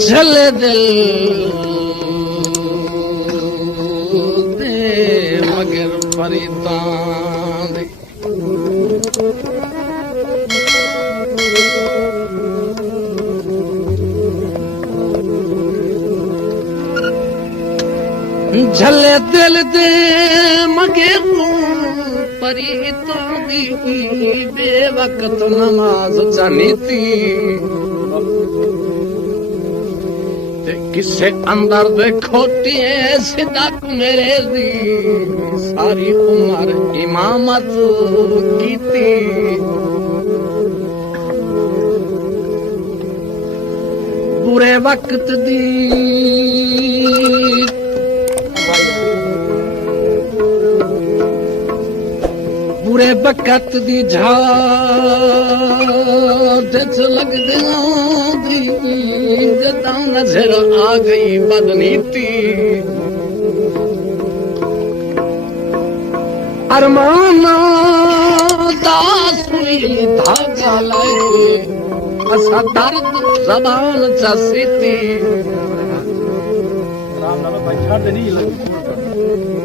झले दिल दे मगर फरीदां दे झले दिल दे मगर फरीदां दी बेवक्त नमाज जानी थी किसे अंदर दे खोटिए सिदक मेरे दी सारी उम्र इमामत कीती बुरे वक्त दी बुरे वक्त दी झाड़ लग दिया जदा नजर आ गई बदनीति अरमाना दास हुई धागा लाए असा दर्द जबान चसीती राम नाम भाई छाड़ दे नहीं